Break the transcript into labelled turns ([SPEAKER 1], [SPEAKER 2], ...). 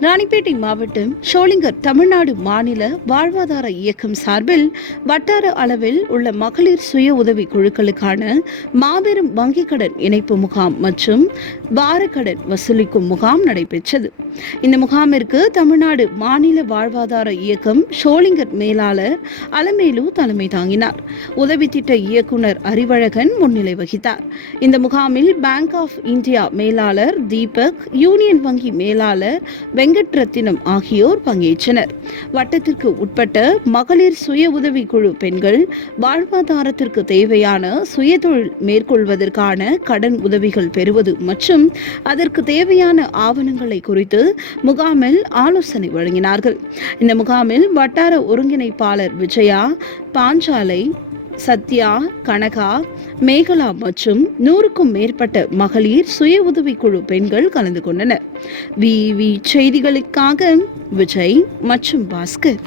[SPEAKER 1] ராணிப்பேட்டை மாவட்டம் ஷோலிங்கர் தமிழ்நாடு மாநில வாழ்வாதார இயக்கம் சார்பில் வட்டார அளவில் உள்ள மகளிர் சுய உதவி குழுக்களுக்கான மாபெரும் வங்கிக் கடன் இணைப்பு முகாம் மற்றும் வாரக்கடன் வசூலிக்கும் முகாம் நடைபெற்றது. இந்த முகாமிற்கு தமிழ்நாடு மாநில வாழ்வாதார இயக்கம் ஷோலிங்கர் மேலாளர் அலமேலு தலைமை தாங்கினார். உதவி திட்ட இயக்குனர் அறிவழகன் முன்னிலை வகித்தார். இந்த முகாமில் பேங்க் ஆஃப் இந்தியா மேலாளர் தீபக் யூனியன் வங்கி மேலாளர் வெங்க வெங்கட் ரத்தினம் ஆகியோர் பங்கேற்றனர். வட்டத்திற்கு உட்பட்ட மகளிர் சுய உதவி குழு பெண்கள் வாழ்வாதாரத்திற்கு தேவையான சுயதொழில் மேற்கொள்வதற்கான கடன் உதவிகள் பெறுவது மற்றும் அதற்கு தேவையான ஆவணங்களை குறித்து முகாமில் ஆலோசனை வழங்கினார்கள். இந்த முகாமில் வட்டார ஒருங்கிணைப்பாளர் விஜயா பாஞ்சாலை சத்யா கனகா மேகலா மற்றும் நூறுக்கும் மேற்பட்ட மகளிர் சுய உதவிக்குழு பெண்கள் கலந்து கொண்டனர். விவி செய்திகளுக்காக விஜய் மற்றும் பாஸ்கர்.